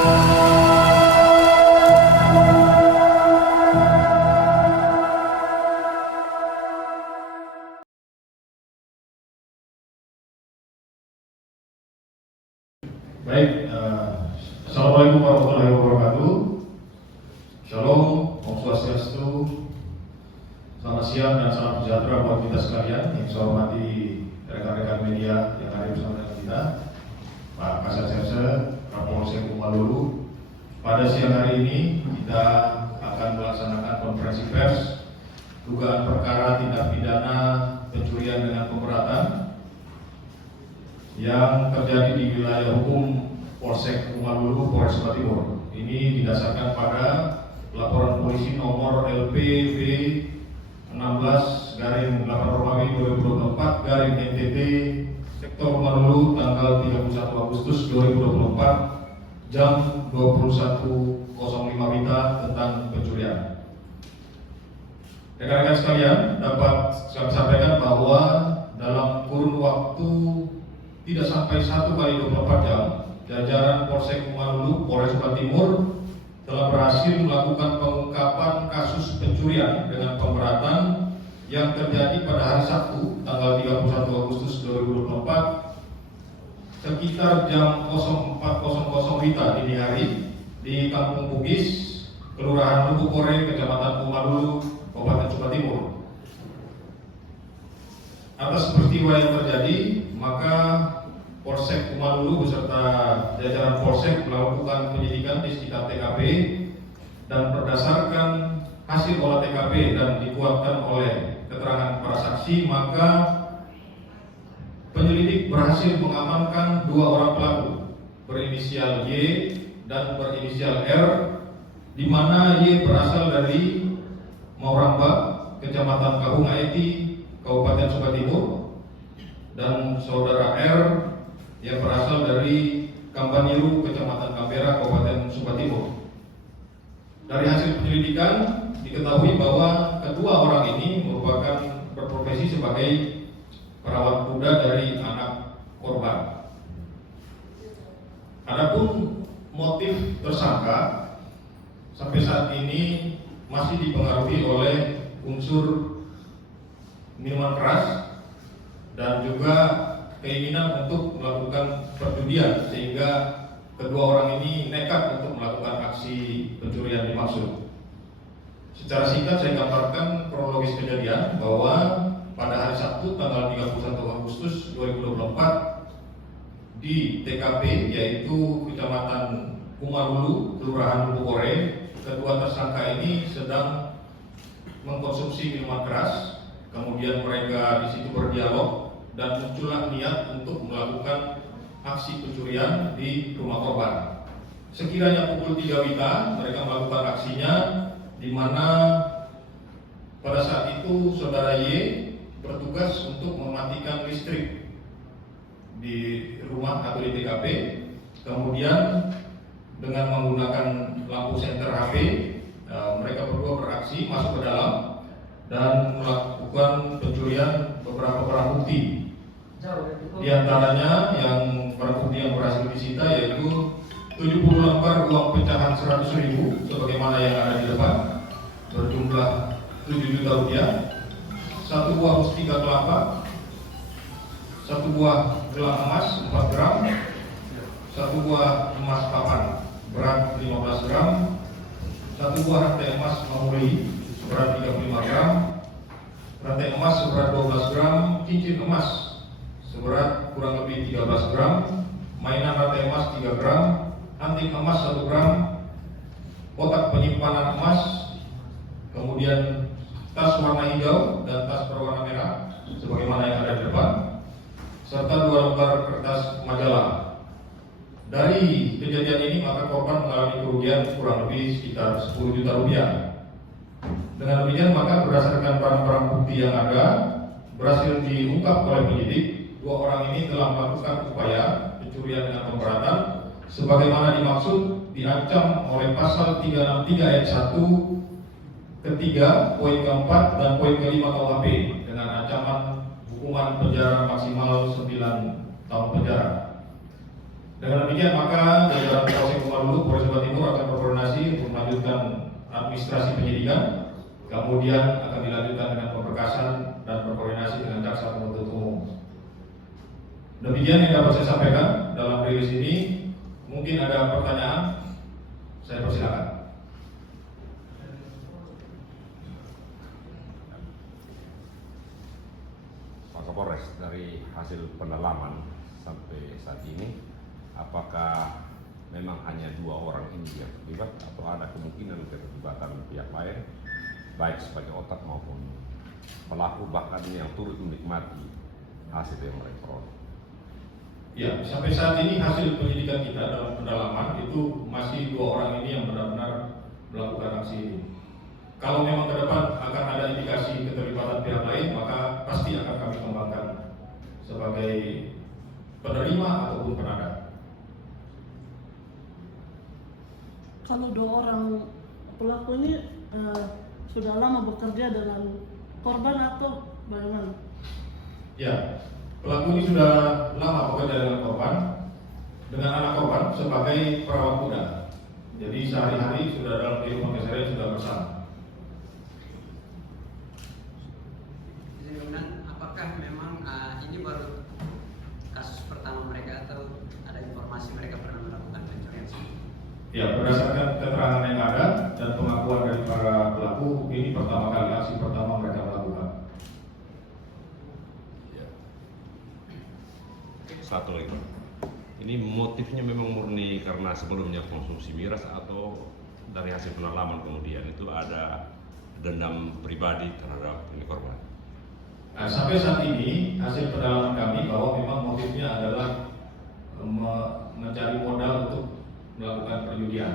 Baik, Assalamualaikum warahmatullahi wabarakatuh. Shalom, Om Swastiastu, selamat siang dan salam sejahtera buat kita sekalian. Yang saya hormati rekan-rekan media yang hadir bersama dengan kita, Pak Kasat Serse, Kapolsek Umalulu. Pada siang hari ini kita akan melaksanakan konferensi pers dugaan perkara tindak pidana pencurian dengan pemberatan yang terjadi di wilayah hukum Polsek Umalulu, Polres Jawa Timur. Ini didasarkan pada laporan polisi nomor LPB 16/8/2024 Sektor Umalulu tanggal 31 Agustus 2024 jam 21.05 WITA tentang pencurian. Rekan-rekan sekalian, dapat saya sampaikan bahwa dalam kurun waktu tidak sampai 1x24 jam, jajaran Polsek Umalulu, Polres Jawa Timur telah berhasil melakukan pengungkapan kasus pencurian dengan pemberatan yang terjadi pada hari Sabtu, tanggal 31 Agustus 2024 sekitar jam 04.00 WITA dini hari di Kampung Bugis, Kelurahan Lubuk Kore, Kecamatan Umalulu, Kabupaten Jawa Timur. Atas peristiwa yang terjadi, maka Polsek Umalulu beserta jajaran Polsek melakukan penyidikan di sekitar TKP dan berdasarkan hasil olah TKP dan dikuatkan oleh keterangan para saksi, maka penyelidik berhasil mengamankan 2 orang pelaku berinisial Y dan berinisial R, di mana Y berasal dari Mauramba, Kecamatan Kahung Aeti, Kabupaten Jawa Timur, dan saudara R yang berasal dari Kambaniru, Kecamatan Kambera, Kabupaten Jawa Timur. Dari hasil penyelidikan diketahui bahwa kedua orang ini merupakan berprofesi sebagai perawat kuda dari anak korban. Adapun motif tersangka sampai saat ini masih dipengaruhi oleh unsur minuman keras dan juga keinginan untuk melakukan perjudian, sehingga kedua orang ini nekat untuk melakukan aksi pencurian dimaksud. Secara singkat saya gambarkan kronologis kejadian bahwa pada hari Sabtu tanggal 31 Agustus 2024 di TKP yaitu Kecamatan Umalulu, Kelurahan Lubuk Kore, kedua tersangka ini sedang mengkonsumsi minuman keras. Kemudian mereka di situ berdialog dan muncullah niat untuk melakukan aksi pencurian di rumah korban. Sekiranya pukul 3 WITA mereka melakukan aksinya, di mana pada saat itu saudara Y bertugas untuk mematikan listrik di rumah atau di TKP. Kemudian dengan menggunakan lampu senter HP, mereka berdua beraksi masuk ke dalam dan melakukan pencurian beberapa barang bukti. Di antaranya yang barang bukti yang berhasil disita yaitu 70 lembar uang pecahan 100.000 sebagaimana yang ada di depan berjumlah 7 juta rupiah, 1 buah mustika kelapa, 1 buah gelang emas 4 gram, 1 buah emas papan berat 15 gram, 1 buah rantai emas mahuli seberat 35 gram, rantai emas seberat 12 gram, cincin emas seberat kurang lebih 13 gram, mainan rantai emas 3 gram, anting emas 1 gram, kotak penyimpanan emas, kemudian tas warna hijau dan tas berwarna merah sebagaimana yang ada di depan, serta 2 lembar kertas majalah. Dari kejadian ini maka korban mengalami kerugian kurang lebih sekitar 10 juta rupiah. Dengan demikian maka berdasarkan barang-barang bukti yang ada berhasil diungkap oleh penyidik, 2 orang ini telah melakukan upaya pencurian dengan pemberatan sebagaimana dimaksud diancam oleh pasal 363 ayat 1 ketiga, poin keempat dan poin kelima KUHP dengan ancaman hukuman penjara maksimal 9 tahun penjara. Dengan demikian maka jajaran Polsek Sumarulu, Polres Jawa Timur akan berkoordinasi untuk melanjutkan administrasi penyidikan, kemudian akan dilanjutkan dengan pemberkasan dan berkoordinasi dengan jaksa penuntut umum. Demikian yang dapat saya sampaikan dalam rilis ini. Mungkin ada pertanyaan, saya persilakan. Pak Kapolres, dari hasil pendalaman sampai saat ini, apakah memang hanya 2 orang ini yang terlibat atau ada kemungkinan keterlibatan pihak lain, baik sebagai otak maupun pelaku, bahkan yang turut menikmati hasil yang mereka peroleh? Ya, sampai saat ini hasil penyidikan kita dalam pendalaman itu masih 2 orang ini yang benar-benar melakukan aksi ini. Kalau memang ke depan akan ada indikasi keterlibatan pihak lain, maka pasti akan kami kembangkan sebagai penerima ataupun penada. Kalau 2 orang pelaku ini sudah lama bekerja dengan korban atau bagaimana? Ya, pelaku ini sudah lama bekerja dengan korban, dengan anak korban sebagai perawat kuda. Jadi sehari-hari sudah dalam kehidupan keseharian sudah bersama. Apakah memang ini baru kasus pertama mereka atau ada informasi mereka pernah melakukan pencurian? Ya, berdasarkan keterangan yang ada dan pengakuan dari para pelaku, ini pertama kali aksi pertama mereka melakukan. Satu lagi, ini motifnya memang murni karena sebelumnya konsumsi miras atau dari hasil pendalaman kemudian itu ada dendam pribadi terhadap ini korban? Nah, sampai saat ini hasil pendalaman kami bahwa memang motifnya adalah mencari modal untuk melakukan perjudian,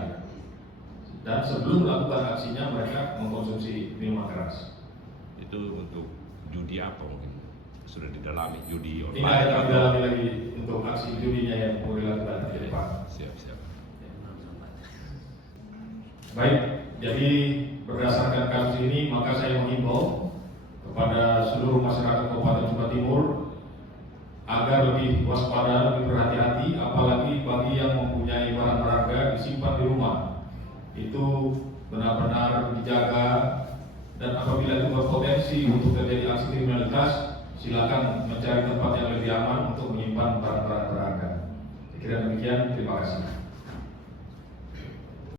dan sebelum melakukan aksinya mereka mengkonsumsi minuman keras. Itu untuk judi apa mungkin? Sudah didalami judi online? Tidak ada didalami lagi untuk aksi judinya yang mau dilakukan di depan. Siap. Baik, jadi berdasarkan kasus ini maka saya menghimbau kepada seluruh masyarakat Kabupaten Sumba Timur agar lebih waspada, lebih berhati-hati, apalagi bagi yang mempunyai barang berharga disimpan di rumah. Itu benar-benar dijaga, dan apabila itu berpotensi untuk terjadi aksi kriminalitas, silakan mencari tempat yang lebih aman untuk menyimpan barang-barang berharga. Saya kira demikian, terima kasih.